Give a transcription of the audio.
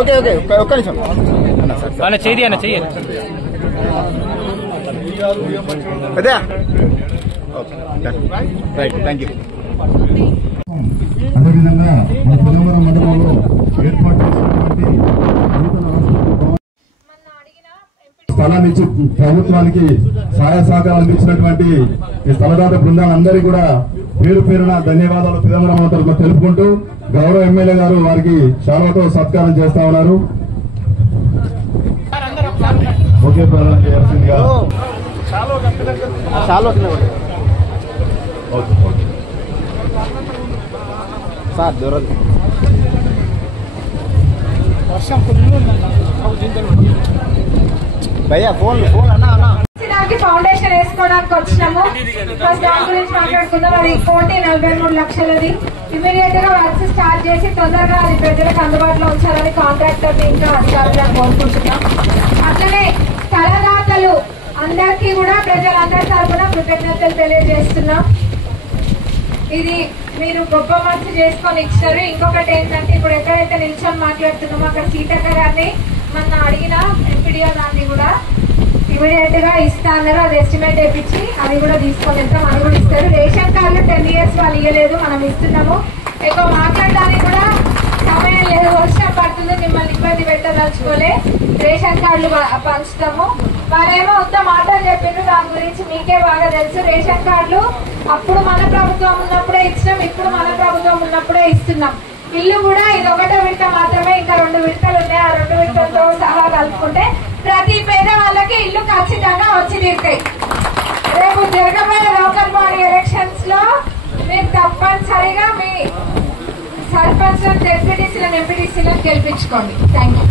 Okay okay ఒక్క నిమిషం అన్న చెయ్యి అన్న చెయ్యి అదే రైట్ థ్యాంక్ యూ. అదేవిధంగా మన పిల్లవరం మండలంలో ఏర్పాటు చేసినటువంటి నూతన స్థలాన్ని ఇచ్చి ప్రభుత్వానికి సహాయ సహకారం అందించినటువంటి ఈ స్థలదాత బృందాలందరికీ కూడా పేరు పేరున ధన్యవాదాలు పిల్లవరం తరఫున తెలుపుకుంటూ గౌరవ ఎమ్మెల్యే గారు వారికి శాలువాతో సత్కారం చేస్తా ఉన్నారు. ఓకే ప్రధాన చేయాల్సిందిగా సార్ దూరం భయ్యా ఫోన్ అన్నా ఫౌండేషన్ వేసుకోవడానికి వచ్చినాము. ఫస్ట్ దాని గురించి మాట్లాడుకుందాం. అది 43 లక్షలది. ఇమీడియట్ గా వర్క్స్ స్టార్ట్ చేసి తొందరగా అది ప్రజలకు అందుబాటులో ఉంచాలని కాంట్రాక్టర్ ఇంకా అధికారులను కోరుకుంటున్నాం. అట్లనే స్థలదాతలు అందరికీ కూడా ప్రజలందరి తరఫున కృతజ్ఞతలు తెలియజేస్తున్నాం. ఇది మీరు గొప్ప మనసు చేసుకొని ఇచ్చారు. ఇంకొకటి ఏంటంటే ఇప్పుడు ఎక్కడైతే నిల్చొని మాట్లాడుతున్నామో అక్కడ సీతక్క గారిని మన అడిగిన ఎంపీడీఓ దాన్ని కూడా ఇమీడియట్ గా ఇస్తా అన్నారు. అది ఎస్టిమేట్ వేయించి అది కూడా తీసుకొని వెళ్తాం. అది కూడా ఇస్తారు. రేషన్ కార్డులు 10 years వాళ్ళు ఇవ్వలేదు, మనం ఇస్తున్నాము. ఎక్కువ మాట్లాడడానికి కూడా సమయం లేదు, వర్షం పడుతుంది, మిమ్మల్ని ఇబ్బంది పెట్టదలుచుకోలే. రేషన్ కార్డులు పంచుతాము. వాళ్ళేమో అంత మాటలు చెప్పిండ్రు, దాని గురించి మీకే బాగా తెలుసు. రేషన్ కార్డులు అప్పుడు మన ప్రభుత్వం ఉన్నప్పుడే ఇచ్చినాం, ఇప్పుడు మన ప్రభుత్వం ఉన్నప్పుడే ఇస్తున్నాం. ఇల్లు కూడా ఇది ఒకటో విడత మాత్రమే, ఇంకా 2 విడతలు ఉన్నాయి. ఆ 2 విడతలతో సహా కలుపుకుంటే ప్రతి పేద వాళ్ళకి ఇల్లు ఖచ్చితంగా వచ్చి తీరుతాయి. రేపు జరగబోయే లోకల్ బాడీ ఎలక్షన్స్ లో మీరు తప్పనిసరిగా మీ సర్పంచ్, ఎంపీటీసీలను గెలిపించుకోండి. Thank you.